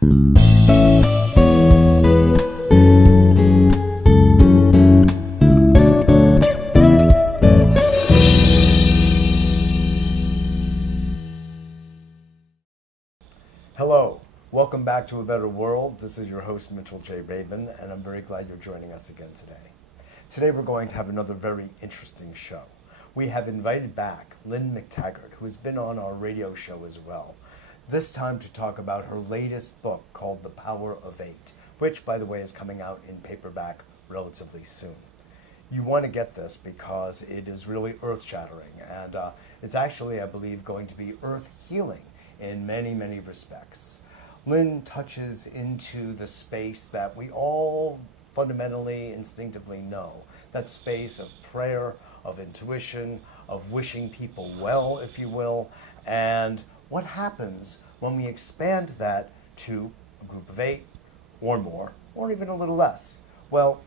Hello, welcome back to A Better World. This is your host, Mitchell J. Rabin, and I'm very glad you're joining us again today. Today we're going to have another very interesting show. We have invited back Lynne McTaggart, who has been on our radio show as well, this time to talk about her latest book called The Power of Eight, which, by the way, is coming out in paperback relatively soon. You want to get this because it is really earth-shattering, and it's actually, I believe, going to be earth-healing in many, many respects. Lynne touches into the space that we all fundamentally, instinctively know, that space of prayer, of intuition, of wishing people well, if you will, and what happens when we expand that to a group of 8 or more, or even a little less. Well,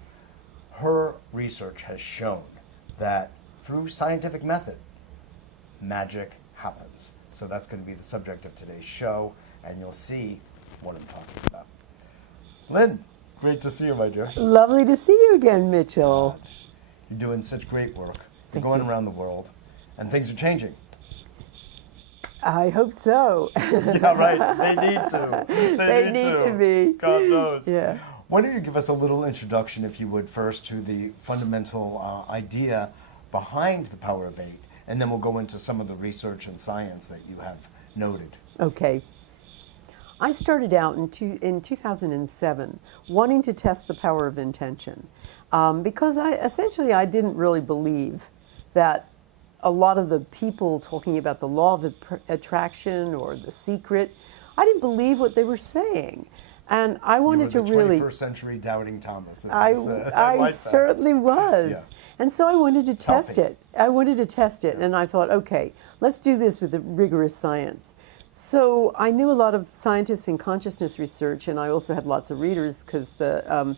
her research has shown that through scientific method, magic happens. So that's going to be the subject of today's show, and you'll see what I'm talking about. Lynne, great to see you, my dear. Lovely to see you again, Mitchell. You're doing such great work. You're Thank going you. around the world, and things are changing. I hope so. Yeah, right. They need to. They need to be. God knows. Yeah. Why don't you give us a little introduction, if you would, first to the fundamental idea behind the Power of Eight, and then we'll go into some of the research and science that you have noted. Okay. I started out in 2007 wanting to test the power of intention because I didn't really believe that a lot of the people talking about the law of attraction or the secret, I didn't believe what they were saying. And I wanted to really... 21st century doubting Thomas. I certainly was. Yeah. And so I wanted to test it. And I thought, okay, let's do this with the rigorous science. So I knew a lot of scientists in consciousness research, and I also had lots of readers because the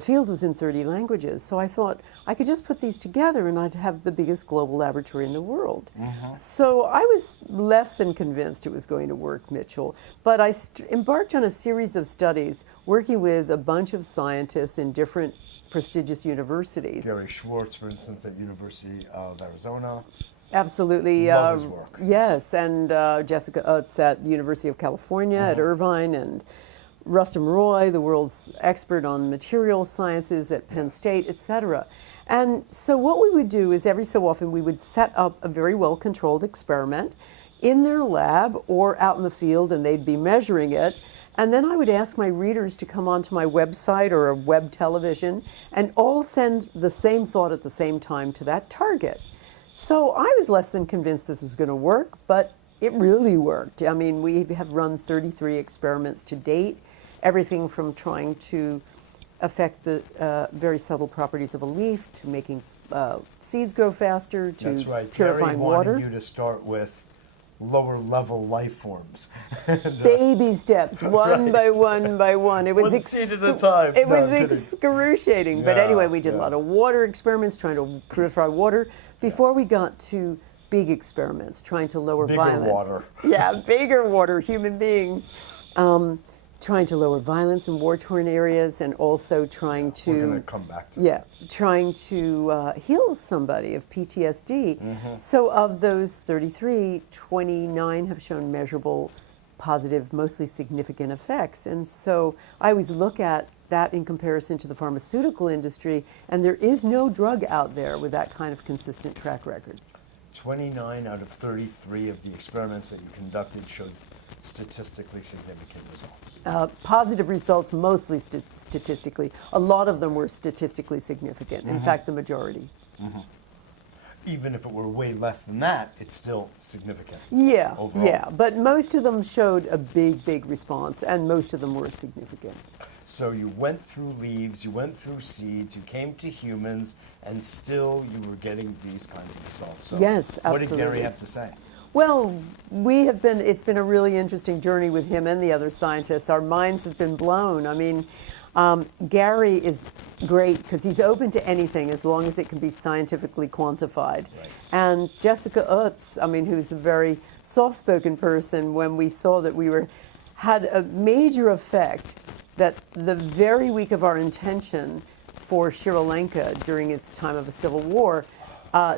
field was in 30 languages. So I thought I could just put these together and I'd have the biggest global laboratory in the world. Mm-hmm. So I was less than convinced it was going to work, Mitchell. But I embarked on a series of studies working with a bunch of scientists in different prestigious universities. Gary Schwartz, for instance, at University of Arizona. Absolutely. Love his work. Yes, and Jessica Utz at University of California at Irvine, and Rustum Roy, the world's expert on material sciences at Penn State, etc. And so what we would do is every so often we would set up a very well-controlled experiment in their lab or out in the field, and they'd be measuring it. And then I would ask my readers to come onto my website or a web television and all send the same thought at the same time to that target. So I was less than convinced this was going to work, but it really worked. I mean, we have run 33 experiments to date, everything from trying to affect the very subtle properties of a leaf to making seeds grow faster to That's right. purifying Gary water. wanted you to start with lower level life forms. Baby steps, one by one by one. It was one seed at a time. It No, was I'm kidding. excruciating. But anyway, we did a lot of water experiments trying to purify water before we got to big experiments trying to lower Bigger violence. water. Yeah, bigger water, human beings. Trying to lower violence in war-torn areas, and also trying to We're going to come back to that. trying to heal somebody of PTSD. Mm-hmm. So of those 33, 29 have shown measurable, positive, mostly significant effects. And so I always look at that in comparison to the pharmaceutical industry, and there is no drug out there with that kind of consistent track record. 29 out of 33 of the experiments that you conducted showed statistically significant results. Positive results, mostly statistically. A lot of them were statistically significant. In fact, the majority. Mm-hmm. Even if it were way less than that, it's still significant. Yeah, overall. yeah. But most of them showed a big response, and most of them were significant. So you went through leaves, you went through seeds, you came to humans, and still you were getting these kinds of results. So yes, absolutely. What did Gary have to say? Well, it's been a really interesting journey with him and the other scientists. Our minds have been blown. I mean, Gary is great because he's open to anything as long as it can be scientifically quantified. Right. And Jessica Utz, I mean, who's a very soft-spoken person, when we saw that we were had a major effect that the very week of our intention for Sri Lanka during its time of a civil war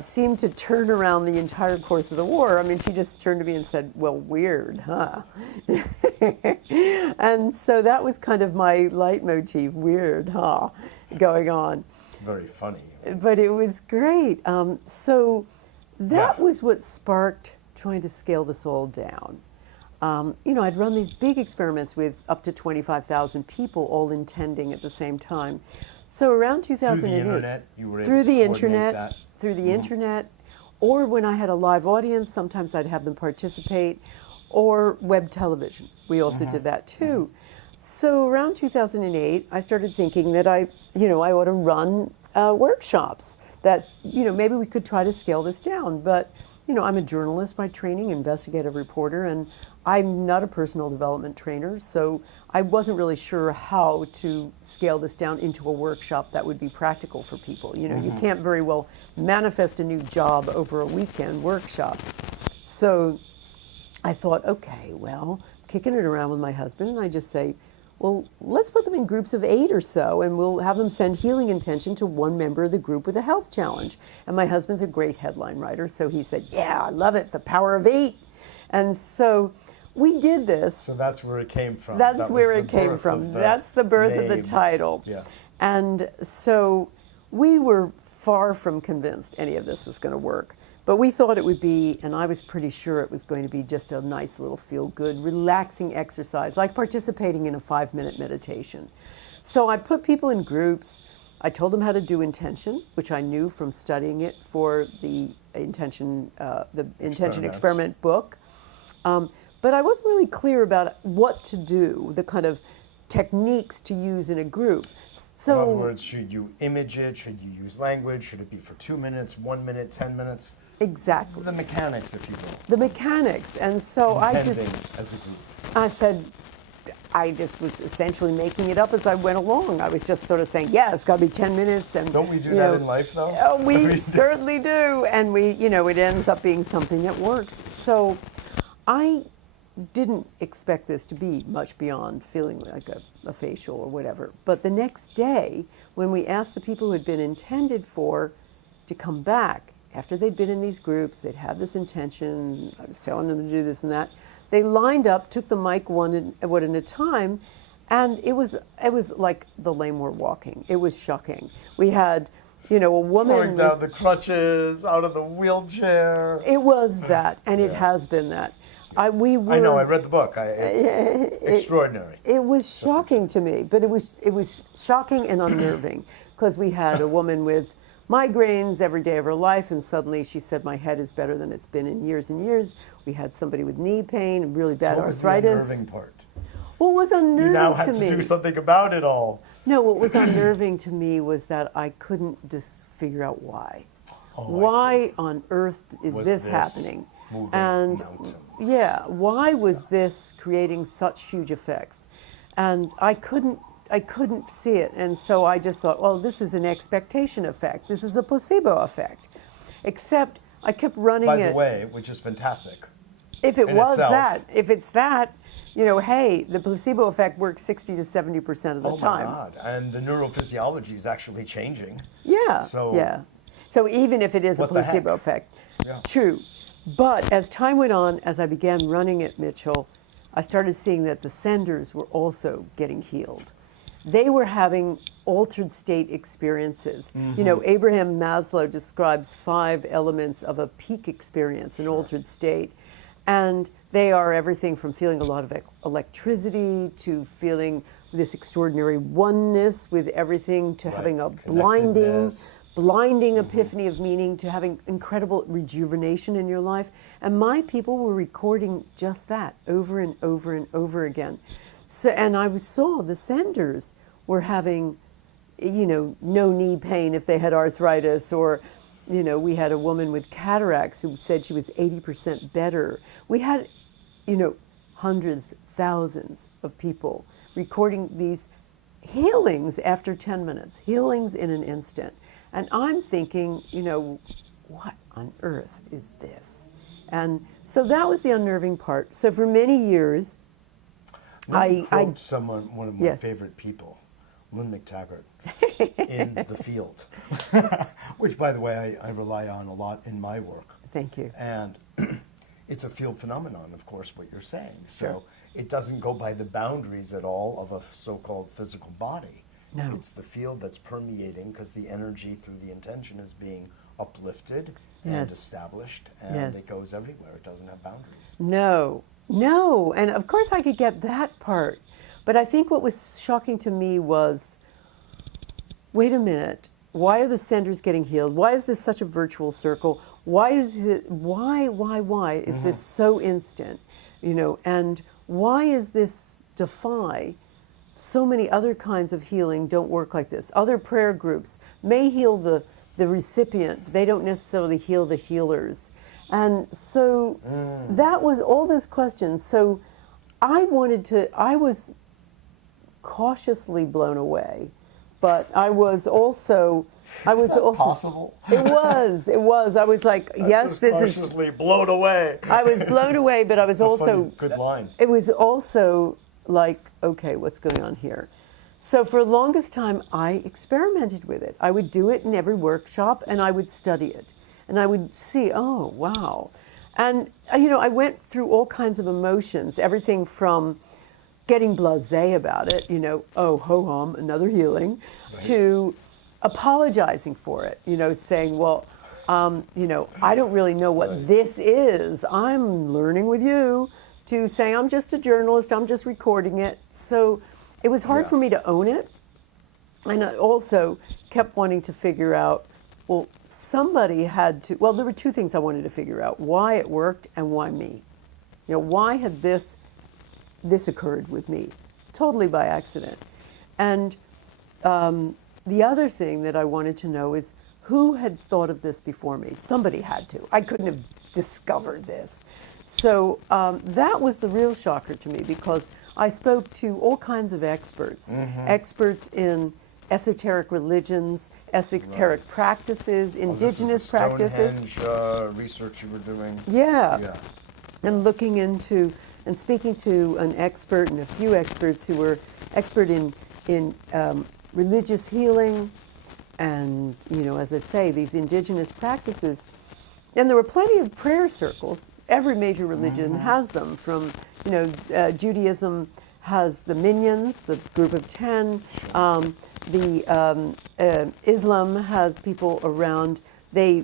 seemed to turn around the entire course of the war. I mean, she just turned to me and said, well, weird, huh? And so that was kind of my leitmotif, weird, huh, going on. Very funny. But it was great. So that Yeah. was what sparked trying to scale this all down. I'd run these big experiments with up to 25,000 people all intending at the same time. So around 2008, Through the internet, you were able through to the coordinate internet, that? through the internet, or when I had a live audience, sometimes I'd have them participate, or web television. We also did that too. So around 2008, I started thinking that I ought to run workshops. That maybe we could try to scale this down. But I'm a journalist by training, investigative reporter, and I'm not a personal development trainer, so I wasn't really sure how to scale this down into a workshop that would be practical for people. You can't very well manifest a new job over a weekend workshop. So I thought, okay, well, kicking it around with my husband, and I just say, well, let's put them in groups of 8 or so, and we'll have them send healing intention to one member of the group with a health challenge. And my husband's a great headline writer, so he said, yeah, I love it, the power of 8. And so we did this. So that's where it came from. That's That where was it the came birth from. of the That's the birth of the name. title. Yeah. And so we were far from convinced any of this was going to work. But we thought it would be, and I was pretty sure it was going to be just a nice little feel-good, relaxing exercise, like participating in a 5-minute meditation. So I put people in groups. I told them how to do intention, which I knew from studying it for the intention experiment book. But I wasn't really clear about what to do, the kind of techniques to use in a group. So, in other words, should you image it? Should you use language? Should it be for 2 minutes, 1 minute, 10 minutes? exactly. The mechanics, if you will. The mechanics. And so Intending as a group. I said, I just was essentially making it up as I went along. I was just sort of saying, yeah, it's got to be 10 minutes. And Don't we do that in life, though? Oh, we certainly do. And it ends up being something that works. So I didn't expect this to be much beyond feeling like a facial or whatever. But the next day, when we asked the people who had been intended for to come back, after they'd been in these groups, they'd had this intention, I was telling them to do this and that, they lined up, took the mic one at a time, and it was like the lame were walking. It was shocking. We had, a woman Throwing down the crutches, out of the wheelchair. It was that, and it has been that. I know. I read the book. It's extraordinary. It was shocking to me, but it was shocking and unnerving because we had a woman with migraines every day of her life, and suddenly she said, "My head is better than it's been in years and years." We had somebody with knee pain, really bad So what was the arthritis. unnerving part? What was unnerving You now had to to me? do something about it all. No, what was unnerving to me was that I couldn't just figure out why. Oh, I Why on earth is Was this this happening? moving And mountains? yeah, why was this creating such huge effects? And I couldn't see it. And so I just thought, well, this is an expectation effect. This is a placebo effect. Except I kept running By it. the way, which is fantastic. If it in was itself. that, if it's that, hey, the placebo effect works 60 to 70% of the Oh time. my God! And the neurophysiology is actually changing. Yeah. So- yeah. So even if it is a What the placebo heck? effect, Yeah. true. But as time went on, as I began running at Mitchell, I started seeing that the senders were also getting healed. They were having altered state experiences. Mm-hmm. Abraham Maslow describes 5 elements of a peak experience, an altered state. And they are everything from feeling a lot of electricity to feeling this extraordinary oneness with everything to having a Connectedness. blinding epiphany of meaning to having incredible rejuvenation in your life. And my people were recording just that over and over and over again. So, and I saw the senders were having, no knee pain if they had arthritis, or, we had a woman with cataracts who said she was 80% better. We had, hundreds, thousands of people recording these healings after 10 minutes, healings in an instant. And I'm thinking, what on earth is this? And so that was the unnerving part. So for many years, Let me quote one of my yeah. favorite people, Lynne McTaggart, in The Field, which, by the way, I rely on a lot in my work. Thank you. And it's a field phenomenon, of course, what you're saying. Sure. So it doesn't go by the boundaries at all of a so-called physical body. No. It's the field that's permeating because the energy through the intention is being uplifted and established, and it goes everywhere. It doesn't have boundaries. No, and of course I could get that part, but I think what was shocking to me was, wait a minute, why are the senders getting healed? Why is this such a virtual circle? Why is this so instant? And why is this defy so many other kinds of healing don't work like this? Other prayer groups may heal the recipient, they don't necessarily heal the healers. And so that was all those questions. So I was cautiously blown away, but I was also Possible? It was. I was like, yes, this is cautiously blown away. I was blown away, but I was also good line. It was also like, okay, what's going on here? So for the longest time, I experimented with it. I would do it in every workshop, and I would study it. And I would see, oh, wow. And, I went through all kinds of emotions, everything from getting blasé about it, oh, ho-hum, another healing, right, to apologizing for it, saying, well, I don't really know what this is. I'm learning with you, to saying, I'm just a journalist, I'm just recording it. So it was hard for me to own it. And I also kept wanting to figure out, well, somebody had to, well, there were two things I wanted to figure out: why it worked and why me. Why had this occurred with me? Totally by accident. And the other thing that I wanted to know is who had thought of this before me? Somebody had to. I couldn't have discovered this. So that was the real shocker to me, because I spoke to all kinds of experts, experts in esoteric religions, esoteric practices, indigenous practices. Stonehenge research you were doing. Yeah. And looking into and speaking to an expert and a few experts who were expert in religious healing and, as I say, these indigenous practices. And there were plenty of prayer circles. Every major religion has them. From, Judaism has the Minyans, the group of 10. Islam has people around. They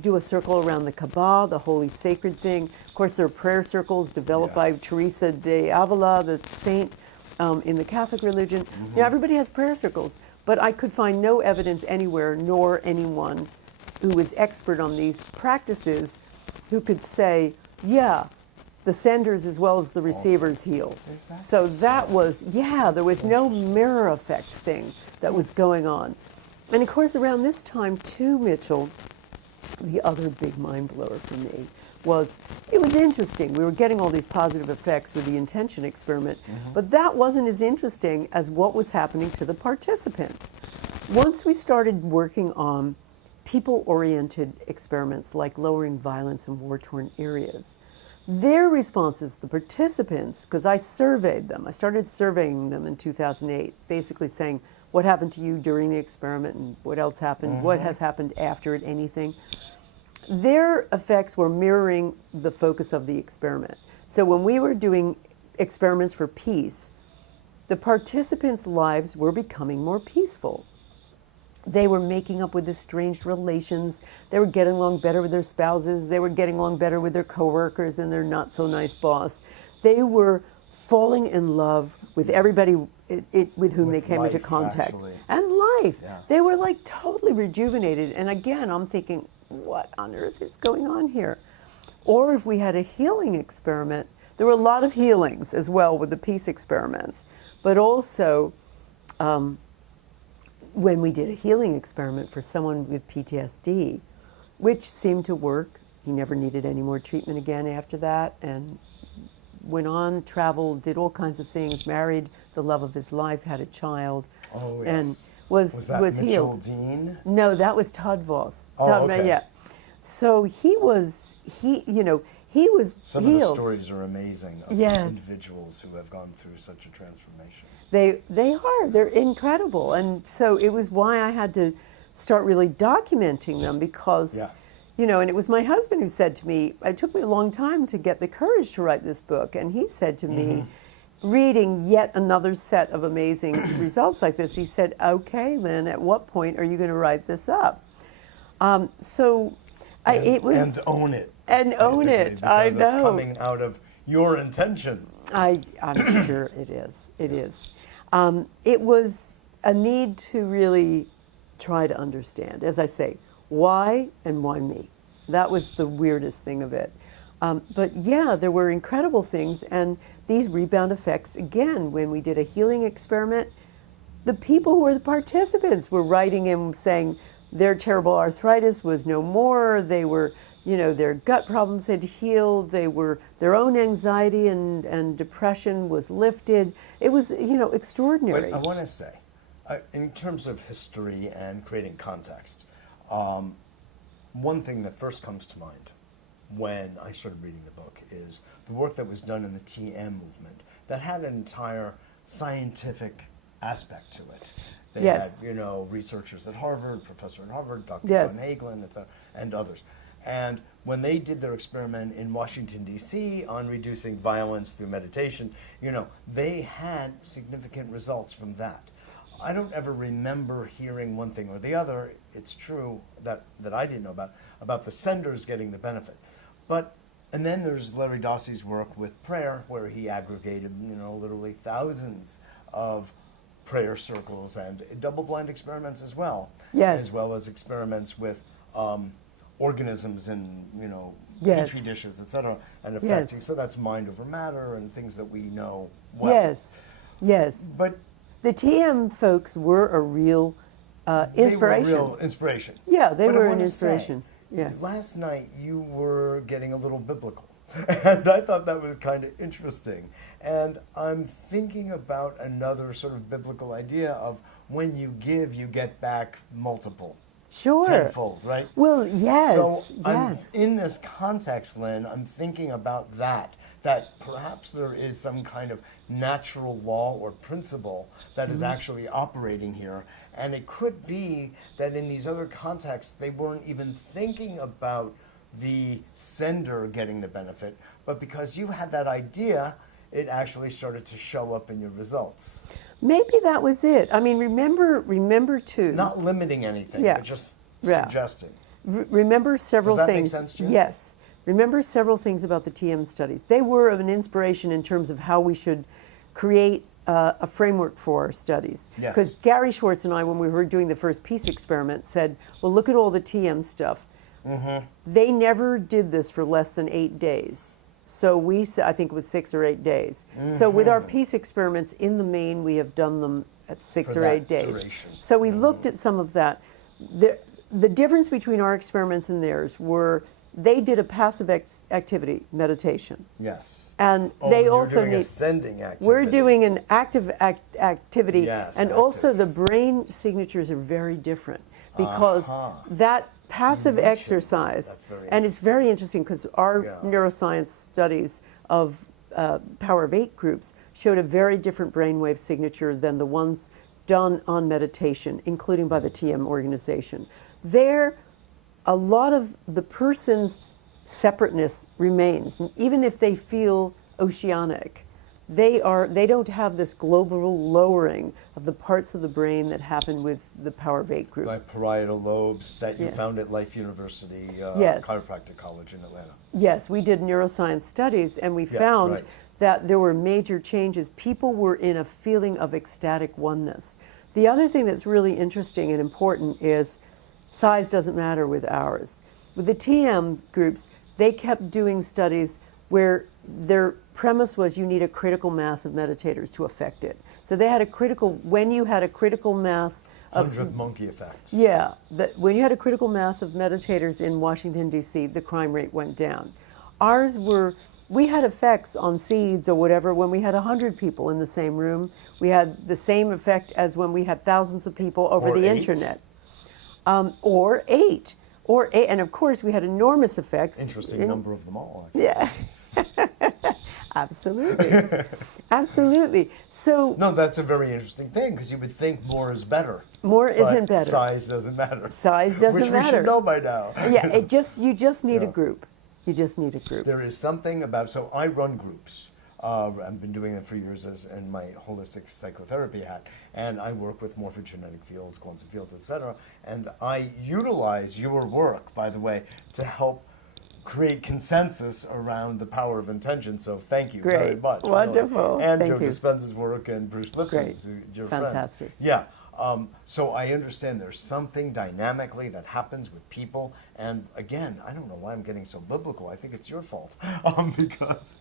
do a circle around the Kaaba, the holy sacred thing. Of course, there are prayer circles developed by Teresa de Avila, the saint in the Catholic religion. Everybody has prayer circles, but I could find no evidence anywhere, nor anyone who was expert on these practices who could say, yeah, the senders as well as the receivers heal. So that was, there was no mirror effect thing that was going on. And of course, around this time too, Mitchell, the other big mind blower for me was, it was interesting. We were getting all these positive effects with the intention experiment, but that wasn't as interesting as what was happening to the participants. Once we started working on people-oriented experiments like lowering violence in war-torn areas, their responses, the participants, because I surveyed them, I started surveying them in 2008, basically saying, what happened to you during the experiment and what else happened, what has happened after it, anything. Their effects were mirroring the focus of the experiment. So when we were doing experiments for peace, the participants' lives were becoming more peaceful. They were making up with estranged relations. They were getting along better with their spouses. They were getting along better with their coworkers and their not-so-nice boss. They were falling in love with everybody with whom they came into contact. Actually. And life. Yeah. They were like totally rejuvenated. And again, I'm thinking, what on earth is going on here? Or if we had a healing experiment, there were a lot of healings as well with the peace experiments. But also, when we did a healing experiment for someone with PTSD, which seemed to work, he never needed any more treatment again after that, and went on, traveled, did all kinds of things, married the love of his life, had a child, and was that Mitchell healed. Dean? No, that was Todd Voss. Oh, okay. Yeah. So he he was Some healed. of the stories are amazing of Yes. individuals who have gone through such a transformation. They are. They're incredible. And so it was why I had to start really documenting them because, Yeah. you know, and it was my husband who said to me, it took me a long time to get the courage to write this book. And he said to me, reading yet another set of amazing results like this, he said, okay, Lynn, at what point are you going to write this up? It was... And own it. And own basically, it, I because it's know. coming out of your intention. I'm sure it is. It is. It was a need to really try to understand, as I say, why and why me. That was the weirdest thing of it. But yeah, there were incredible things, and these rebound effects, again, when we did a healing experiment, the people who were the participants were writing in saying their terrible arthritis was no more, they were, you know, their gut problems had healed, their own anxiety and depression was lifted. It was, you know, extraordinary. But I want to say, in terms of history and creating context, one thing that first comes to mind when I started reading the book is the work that was done in the TM movement that had an entire scientific aspect to it. They Yes. had, you know, researchers at Harvard, professor at Harvard, Dr. Yes. John Hagelin, etc., and others. And when they did their experiment in Washington, D.C. on reducing violence through meditation, you know, they had significant results from that. I don't ever remember hearing one thing or the other. It's true that I didn't know about the senders getting the benefit. And then there's Larry Dossey's work with prayer, where he aggregated, you know, literally thousands of prayer circles and double-blind experiments as well. Yes. As well as experiments with organisms in, you know, Yes. petri dishes, et cetera, and Yes. affecting. So that's mind over matter and things that we know well. Yes, yes. But The TM folks were a real inspiration. they were a real inspiration. Yeah, they But I were an wanna inspiration. say, Yeah. Last night you were getting a little biblical, and I thought that was kind of interesting. And I'm thinking about another sort of biblical idea of when you give, you get back multiple. Sure. Tenfold, right? Well, yes. So yeah. in this context, Lynn, I'm thinking about that perhaps there is some kind of natural law or principle that is actually operating here. And it could be that in these other contexts, they weren't even thinking about the sender getting the benefit, but because you had that idea, it actually started to show up in your results. Maybe that was it. I mean, remember too. Not limiting anything, Yeah. but just Yeah. suggesting. Remember several Does that make things. sense to you? Yes. Remember several things about the TM studies. They were of an inspiration in terms of how we should create a framework for our studies. Yes. Because Gary Schwartz and I, when we were doing the first peace experiment, said, well, look at all the TM stuff. Mm-hmm. They never did this for less than 8 days. So I think it was 6 or 8 days. So with our peace experiments, in the main, we have done them at 6 For or that 8 days. duration. So we looked at some of that. The difference between our experiments and theirs were they did a passive activity, meditation. Yes. And Oh, they you're also doing need. ascending activity. We're doing an active activity, Yes, and also the brain signatures are very different because that passive mentioned exercise, that. That's very and it's very interesting because our Yeah. neuroscience studies of Power of 8 groups showed a very different brainwave signature than the ones done on meditation, including by the TM organization. There, a lot of the person's separateness remains, even if they feel oceanic. They don't have this global lowering of the parts of the brain that happen with the Power of 8 group. Like parietal lobes that you Yeah. found at Life University Yes. Chiropractic College in Atlanta. Yes, we did neuroscience studies, and we Yes, found right. that there were major changes. People were in a feeling of ecstatic oneness. The other thing that's really interesting and important is size doesn't matter with ours. With the TM groups, they kept doing studies where their premise was you need a critical mass of meditators to affect it. So they had when you had a critical mass of 100th monkey effect. yeah, when you had a critical mass of meditators in Washington, D.C., the crime rate went down. We had effects on seeds or whatever when we had 100 people in the same room. We had the same effect as when we had thousands of people over Or the 8. internet. Or 8. And of course, we had enormous effects. Interesting number of them all, actually. Yeah. Absolutely. Absolutely. So No, that's a very interesting thing, because you would think more is better. more But isn't better. size doesn't matter. Size doesn't Which we matter. should know by now. Yeah, you just need a Yeah. group. You just need a group. There is something about, so I run groups. I've been doing it for years in my holistic psychotherapy hat, and I work with morphogenetic fields, quantum fields, etc. And I utilize your work, by the way, to help create consensus around the power of intention. So thank you very Great. much. Wonderful. And Thank Joe you. Dispenza's work and Bruce Lipton's, your friend. Fantastic. Yeah. So I understand there's something dynamically that happens with people, and again, I don't know why I'm getting so biblical. I think it's your fault, because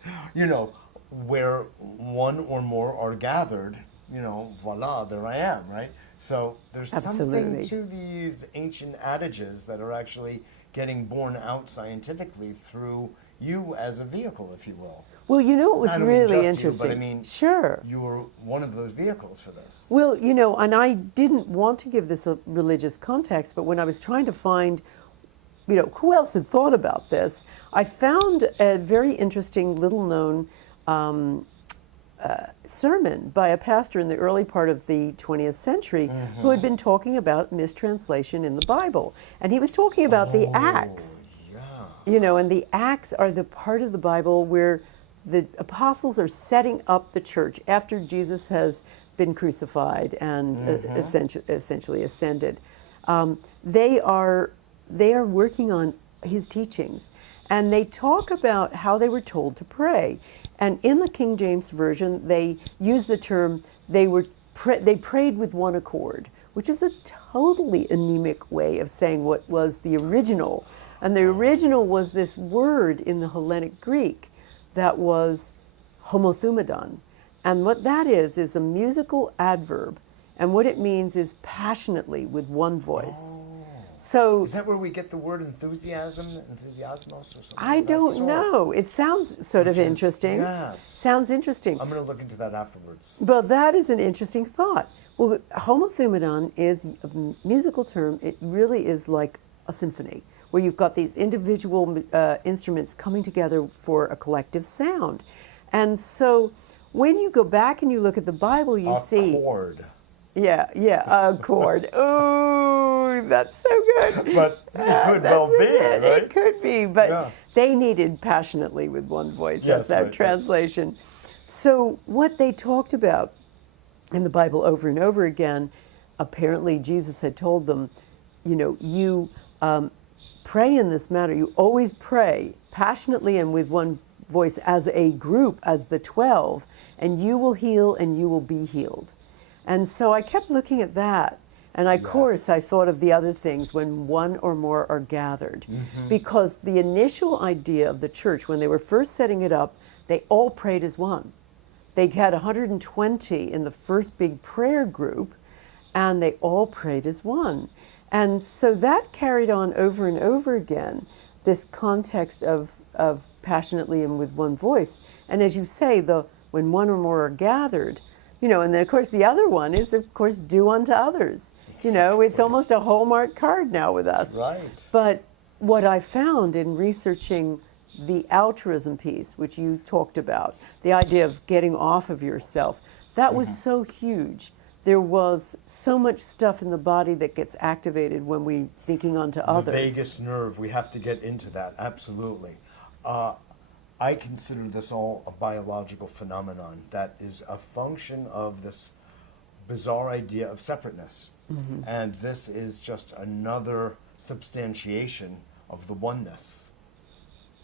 where one or more are gathered, voila, there I am, right? So there's something Absolutely. to these ancient adages that are actually getting borne out scientifically through you as a vehicle, if you will. Well, it was I don't mean really just interesting. You, but I mean, sure. you were one of those vehicles for this. Well, and I didn't want to give this a religious context, but when I was trying to find, who else had thought about this, I found a very interesting little-known sermon by a pastor in the early part of the 20th century who had been talking about mistranslation in the Bible. And he was talking about the Acts. Yeah. And the Acts are the part of the Bible where the apostles are setting up the church after Jesus has been crucified and essentially ascended. They are working on his teachings, and they talk about how they were told to pray. And in the King James Version, they use the term they prayed with one accord, which is a totally anemic way of saying what was the original. And the original was this word in the Hellenic Greek that was homothumadon. And what that is a musical adverb. And what it means is passionately with one voice. So Is that where we get the word enthusiasmos or something? I of that don't sort? know. It sounds sort of Which is- interesting. yes. Sounds interesting. I'm going to look into that afterwards. Well, that is an interesting thought. Well, homothumadon is a musical term. It really is like a symphony, where you've got these individual instruments coming together for a collective sound. And so when you go back and you look at the Bible, you see... Chord. Yeah, a chord. Ooh, that's so good. But it could well be, right? It could be, but Yeah. they needed passionately with one voice Yes, as that right. translation. So what they talked about in the Bible over and over again, apparently Jesus had told them, you pray in this manner. You always pray passionately and with one voice as a group, as the 12, and you will heal and you will be healed. And so I kept looking at that. And of course, I thought of the other things when one or more are gathered. Because the initial idea of the church, when they were first setting it up, they all prayed as one. They had 120 in the first big prayer group, and they all prayed as one. And so that carried on over and over again, this context of passionately and with one voice. And as you say, when one or more are gathered, and then of course the other one is, of course, do unto others. It's almost a Hallmark card now with us. Right. But what I found in researching the altruism piece, which you talked about, the idea of getting off of yourself, that was so huge. There was so much stuff in the body that gets activated when we thinking unto others. The vagus nerve, we have to get into that, absolutely. I consider this all a biological phenomenon that is a function of this bizarre idea of separateness. And this is just another substantiation of the oneness,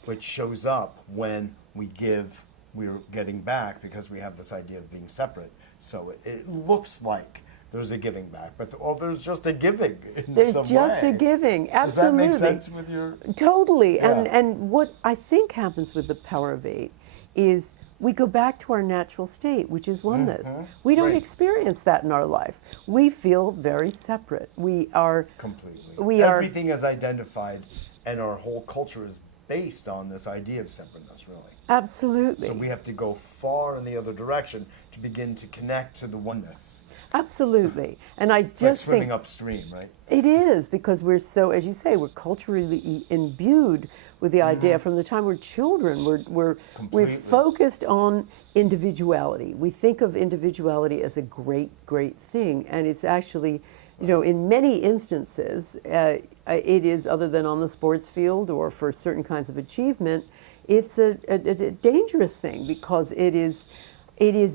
which shows up when we're getting back, because we have this idea of being separate. So it looks like there's a giving back, but there's just a giving in There's some just way. a giving, absolutely. Does that make sense with your... Totally. Yeah. And what I think happens with the power of 8 is we go back to our natural state, which is oneness. We don't Right. experience that in our life. We feel very separate. We are... Completely. Everything is identified, and our whole culture is based on this idea of separateness, really. Absolutely. So we have to go far in the other direction to begin to connect to the oneness. Absolutely. And I It's like just swimming think upstream, right? it is, because we're so, as you say, we're culturally imbued with the idea from the time we're children. We're Completely. focused on individuality. We think of individuality as a great, great thing, and it's actually, in many instances, it is, other than on the sports field or for certain kinds of achievement, it's a dangerous thing, because it is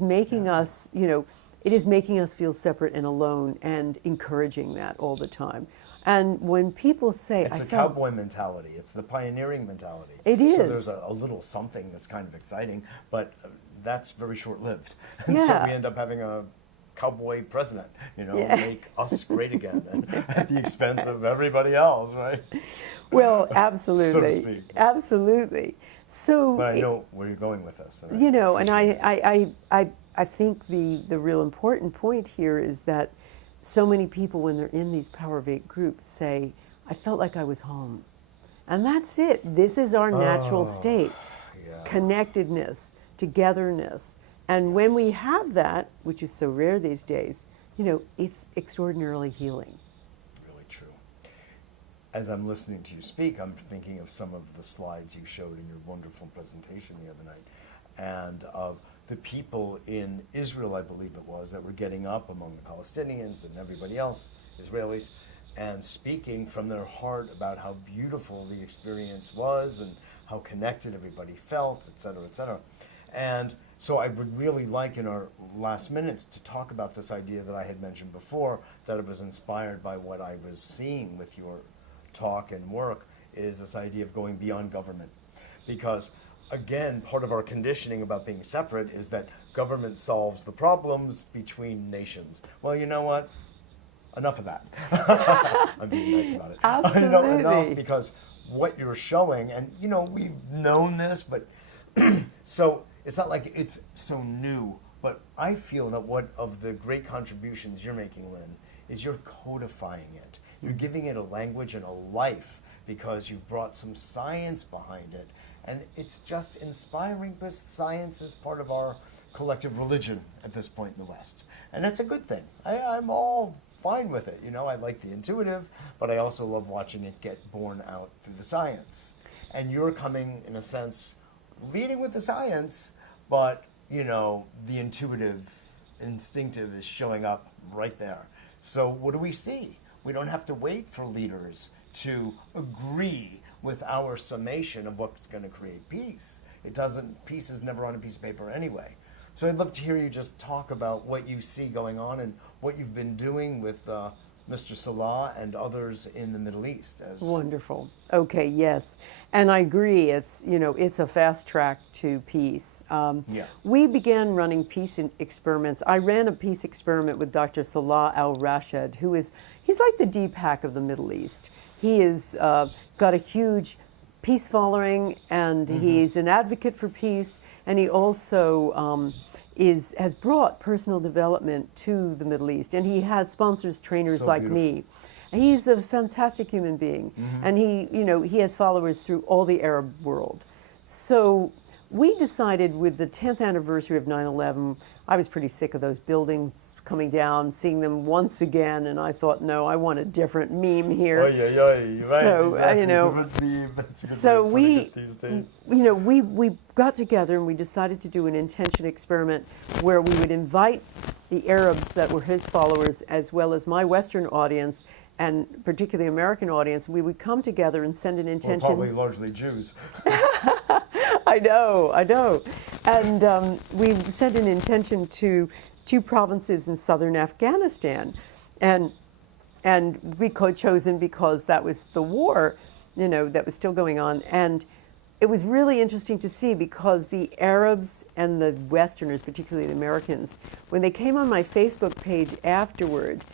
making us, it is making us feel separate and alone, and encouraging that all the time. And when people say, It's a cowboy mentality. It's the pioneering mentality. It So is. there's a little something that's kind of exciting, but that's very short-lived. And so Yeah. we end up having a cowboy president, Yeah. make us great again, and at the expense of everybody else, right? well, absolutely, So to speak. absolutely. So, But I know where you're going with this. and appreciate it. I think the real important point here is that so many people, when they're in these Power of Eight groups, say, I felt like I was home. And that's it. This is our natural state. Yeah. Connectedness, togetherness. And when we have that, which is so rare these days, it's extraordinarily healing. Really true. As I'm listening to you speak, I'm thinking of some of the slides you showed in your wonderful presentation the other night, and of the people in Israel, I believe it was, that were getting up among the Palestinians and everybody else, Israelis, and speaking from their heart about how beautiful the experience was and how connected everybody felt, et cetera, et cetera. And so I would really like, in our last minutes, to talk about this idea that I had mentioned before, that it was inspired by what I was seeing with your talk and work, is this idea of going beyond government. Because, again, part of our conditioning about being separate is that government solves the problems between nations. Well, you know what? Enough of that. I'm being nice about it. Absolutely. Enough, because what you're showing, and we've known this, but so it's not like it's so new, but I feel that one of the great contributions you're making, Lynn, is you're codifying it. You're giving it a language and a life, because you've brought some science behind it. And it's just inspiring, because science is part of our collective religion at this point in the West. And that's a good thing. I'm all fine with it. I like the intuitive, but I also love watching it get borne out through the science. And you're coming, in a sense, leading with the science, but, the intuitive, instinctive is showing up right there. So what do we see? We don't have to wait for leaders to agree with our summation of what's going to create peace. Peace is never on a piece of paper anyway. So I'd love to hear you just talk about what you see going on and what you've been doing with Mr. Salah and others in the Middle East. Wonderful. Okay, yes. And I agree, it's a fast track to peace. We began running peace experiments. I ran a peace experiment with Dr. Salah al-Rashid, he's like the Deepak of the Middle East. He has got a huge peace following, and he's an advocate for peace, and he also has brought personal development to the Middle East, and he has sponsors, trainers So like beautiful. me. He's a fantastic human being, and he has followers through all the Arab world. So we decided, with the 10th anniversary of 9/11, I was pretty sick of those buildings coming down, seeing them once again, and I thought, no, I want a different meme here. Right, So, exactly. Different meme. That's a good So way of putting it these days. we got together and we decided to do an intention experiment where we would invite the Arabs that were his followers, as well as my Western audience, and particularly American audience. We would come together and send an intention. Well, probably largely Jews. I know. And we sent an intention to 2 provinces in southern Afghanistan. And we chosen because that was the war, that was still going on. And it was really interesting to see, because the Arabs and the Westerners, particularly the Americans, when they came on my Facebook page afterward,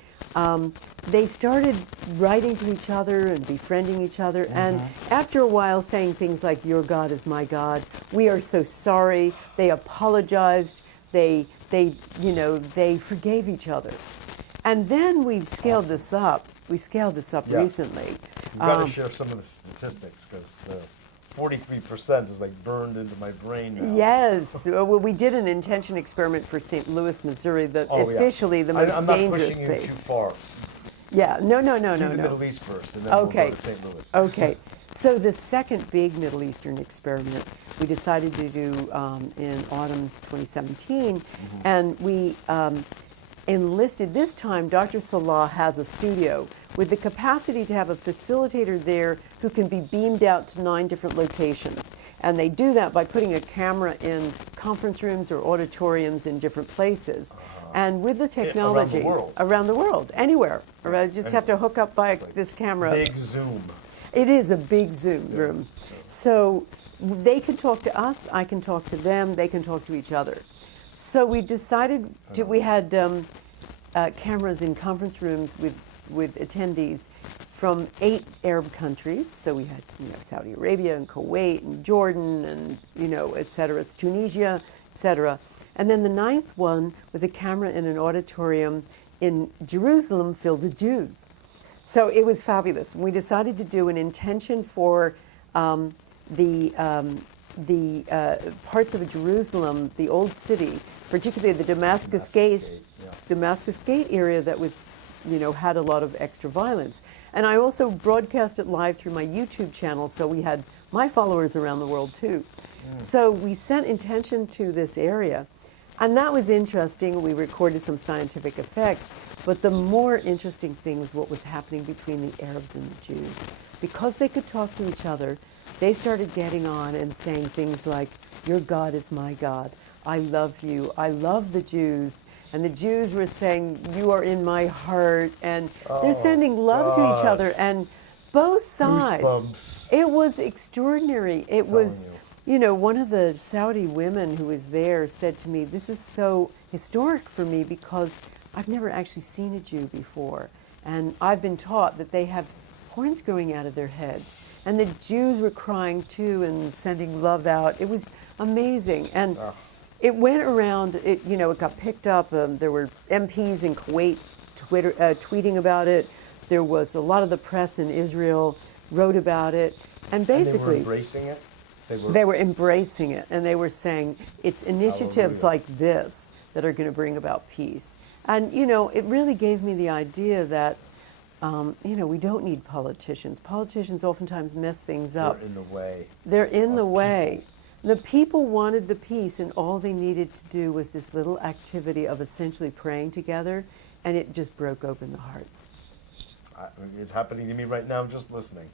they started writing to each other and befriending each other, and after a while saying things like, "Your God is my God," "We are so sorry." They apologized. They forgave each other, and then we've scaled this up. We scaled this up Yes. recently. You've got to share some of the statistics, because the 43% is like burned into my brain now. Yes. Well, we did an intention experiment for St. Louis, Missouri, Oh, yeah. officially the most I'm dangerous not pushing place. you too far. Yeah. No. Do the Middle East first, and then we'll go to St. Louis. Okay. So the second big Middle Eastern experiment we decided to do in autumn 2017, and we enlisted, this time Dr. Salah has a studio with the capacity to have a facilitator there who can be beamed out to 9 different locations. And they do that by putting a camera in conference rooms or auditoriums in different places. And with the technology, around the world, anywhere. Or I just have to hook up by this camera. Big Zoom. It is a big Zoom room. So they can talk to us, I can talk to them, they can talk to each other. So we decided we had cameras in conference rooms with attendees from 8 Arab countries. So we had Saudi Arabia and Kuwait and Jordan and et cetera. It's Tunisia, et cetera. And then the 9th one was a camera in an auditorium in Jerusalem filled with Jews. So it was fabulous. We decided to do an intention for the parts of Jerusalem, the old city, particularly the Damascus Gate area that was, had a lot of extra violence. And I also broadcast it live through my YouTube channel, so we had my followers around the world too. So we sent intention to this area, and that was interesting. We recorded some scientific effects, but the more interesting thing was what was happening between the Arabs and the Jews. Because they could talk to each other, they started getting on and saying things like, "Your God is my God. I love you. I love the Jews." And the Jews were saying, "You are in my heart." And they're sending love to each other. And both sides. Goosebumps. It was extraordinary. It was, one of the Saudi women who was there said to me, "This is so historic for me because I've never actually seen a Jew before. And I've been taught that they have horns growing out of their heads." And the Jews were crying too and sending love out. It was amazing. And it went around, it got picked up. There were MPs in Kuwait tweeting about it. There was a lot of the press in Israel wrote about it. And basically, and they were embracing it? They were embracing it. And they were saying, it's initiatives like this that are going to bring about peace. And, it really gave me the idea that, we don't need politicians. Politicians oftentimes mess things up. They're in the way. They're in the way. The people wanted the peace, and all they needed to do was this little activity of essentially praying together, and it just broke open the hearts. It's happening to me right now just listening.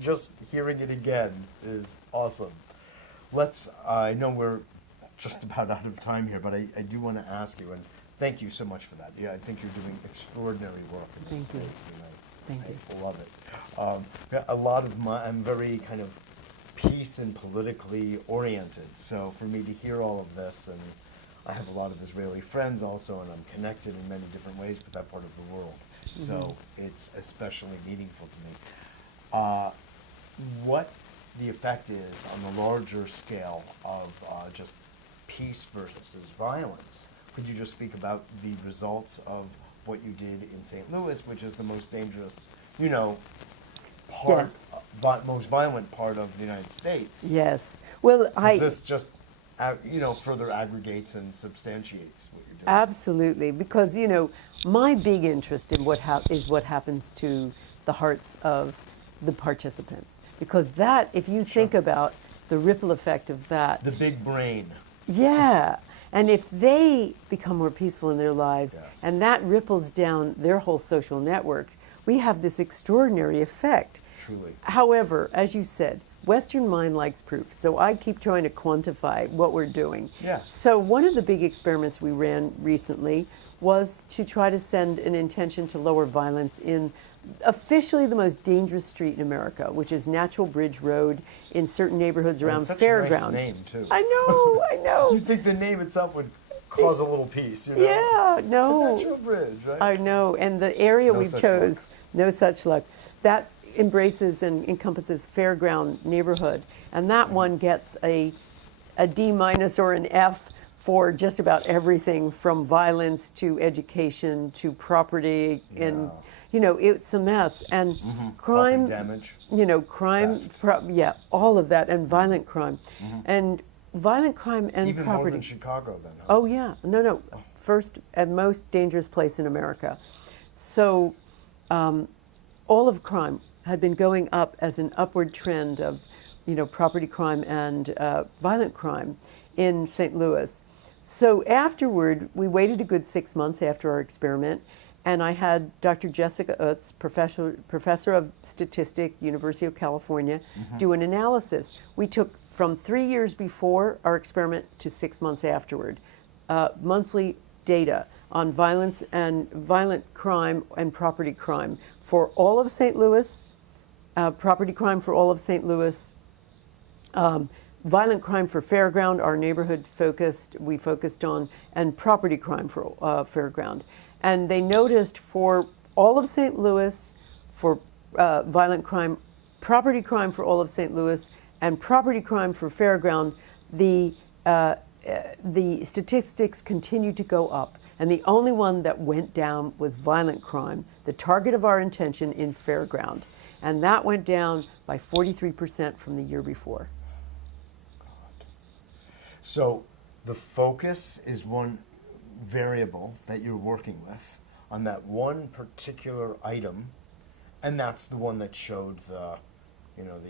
Just hearing it again is awesome. I know we're just about out of time here, but I do want to ask you, and thank you so much for that. Yeah, I think you're doing extraordinary work in this space, and I love it. A lot of I'm very kind of peace and politically oriented, so for me to hear all of this, and I have a lot of Israeli friends also, and I'm connected in many different ways with that part of the world, so it's especially meaningful to me. What the effect is on the larger scale of just peace versus violence. Could you just speak about the results of what you did in St. Louis, which is the most dangerous, most violent part of the United States? Yes. Well, this just, further aggregates and substantiates what you're doing? Absolutely, because my big interest in what happens to the hearts of the participants, because that, if you think about the ripple effect of that, the big brain. Yeah. And if they become more peaceful in their lives, and that ripples down their whole social network, we have this extraordinary effect. Truly. However, as you said, Western mind likes proof, so I keep trying to quantify what we're doing. Yes. So one of the big experiments we ran recently was to try to send an intention to lower violence in officially the most dangerous street in America, which is Natural Bridge Road in certain neighborhoods around Fairground. Nice name, too. I know. You think the name itself would cause a little peace, Yeah, no. It's a natural bridge, right? I know, and the area we chose, no such luck, that embraces and encompasses Fairground neighborhood, and that one gets a D- or an F for just about everything from violence to education to property and it's a mess. And Property crime, damage. crime, Theft. all of that, and violent crime. And violent crime and Even more property. than Chicago then, huh? Oh, yeah. No. First and most dangerous place in America. So all of crime had been going up as an upward trend of, property crime and violent crime in St. Louis. So afterward, we waited a good 6 months after our experiment, and I had Dr. Jessica Utz, professor of statistics, University of California, do an analysis. We took from 3 years before our experiment to 6 months afterward, monthly data on violence and violent crime and property crime for all of St. Louis, property crime for all of St. Louis, violent crime for Fairground, our neighborhood we focused on, and property crime for Fairground. And they noticed for all of St. Louis, for violent crime, property crime for all of St. Louis, and property crime for Fairground, the statistics continued to go up. And the only one that went down was violent crime, the target of our intention in Fairground. And that went down by 43% from the year before. So the focus is one variable that you're working with on that one particular item, and that's the one that showed the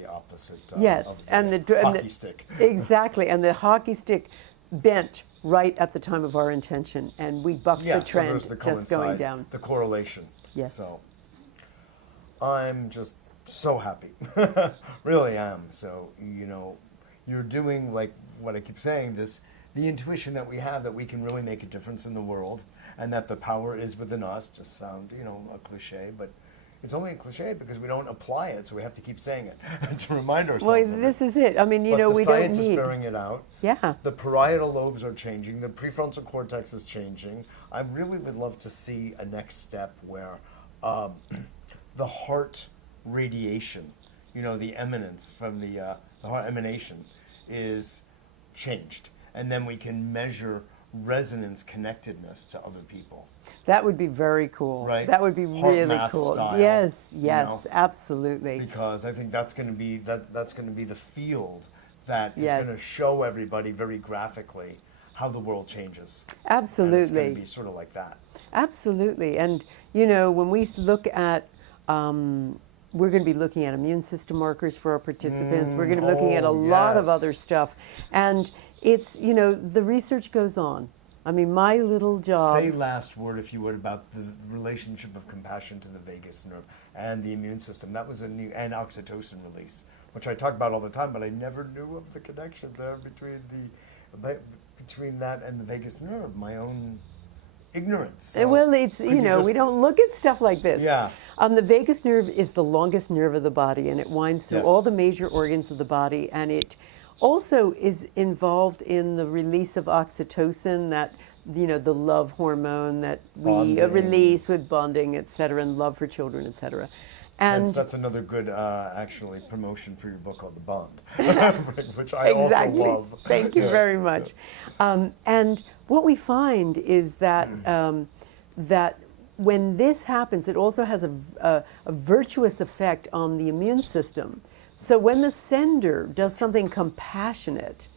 opposite yes, of and the hockey stick. Exactly, and the hockey stick bent right at the time of our intention, and we bucked the trend, so just going down. The correlation. Yes. So I'm just so happy, really am. So you're doing like what I keep saying, the intuition that we have that we can really make a difference in the world, and that the power is within us. Just sound a cliche, but it's only a cliche because we don't apply it, so we have to keep saying it to remind ourselves. Well, this is it. I mean, but the we science don't need. is bearing it out. Yeah. The parietal lobes are changing. The prefrontal cortex is changing. I really would love to see a next step where the heart radiation, the eminence from the heart emanation, is changed, and then we can measure resonance connectedness to other people. That would be very cool. Right? That would be Heart really math cool. style, Yes, absolutely. Because I think that's going to be that's going to be the field that is Yes. going to show everybody very graphically how the world changes. Absolutely. And it's going to be sort of like that. Absolutely. And, when we look at, we're going to be looking at immune system markers for our participants. We're going to be looking at a lot of other stuff. And it's, the research goes on. I mean, my little job. Say last word, if you would, about the relationship of compassion to the vagus nerve and the immune system. That was and oxytocin release, which I talk about all the time, but I never knew of the connection there between that and the vagus nerve. My own ignorance. So well, it's, we don't look at stuff like this. Yeah. The vagus nerve is the longest nerve of the body, and it winds through all the major organs of the body, and it also is involved in the release of oxytocin, that, the love hormone that we release with bonding, et cetera, and love for children, et cetera. And that's another good, actually, promotion for your book called The Bond, which I also love. Thank you very much. And what we find is that that when this happens, it also has a virtuous effect on the immune system. So when the sender does something compassionate,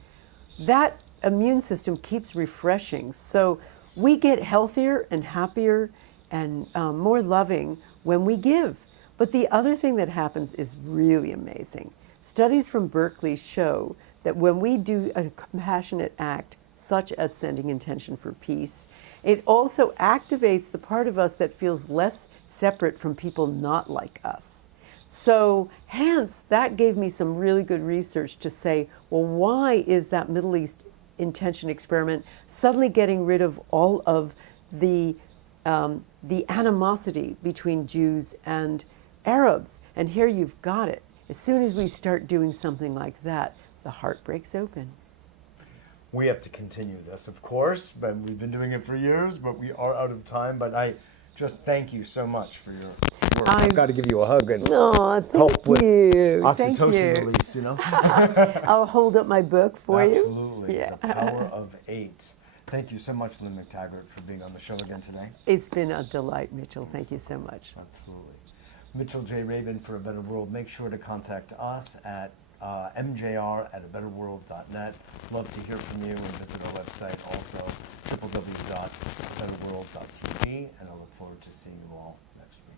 that immune system keeps refreshing. So we get healthier and happier and more loving when we give. But the other thing that happens is really amazing. Studies from Berkeley show that when we do a compassionate act, such as sending intention for peace, it also activates the part of us that feels less separate from people not like us. So hence, that gave me some really good research to say, well, why is that Middle East intention experiment suddenly getting rid of all of the animosity between Jews and Arabs? And here you've got it. As soon as we start doing something like that, the heart breaks open. We have to continue this, of course, but we've been doing it for years, but we are out of time. But I just thank you so much for your work. I've got to give you a hug and help with oxytocin release, I'll hold up my book for you. Absolutely. Yeah. The Power of 8. Thank you so much, Lynne McTaggart, for being on the show again today. It's been a delight, Mitchell. Thank you so much. Absolutely. Mitchell J. Rabin for A Better World. Make sure to contact us at mjr@abetterworld.net. Love to hear from you and visit our website also, www.abetterworld.tv, and I look forward to seeing you all next week.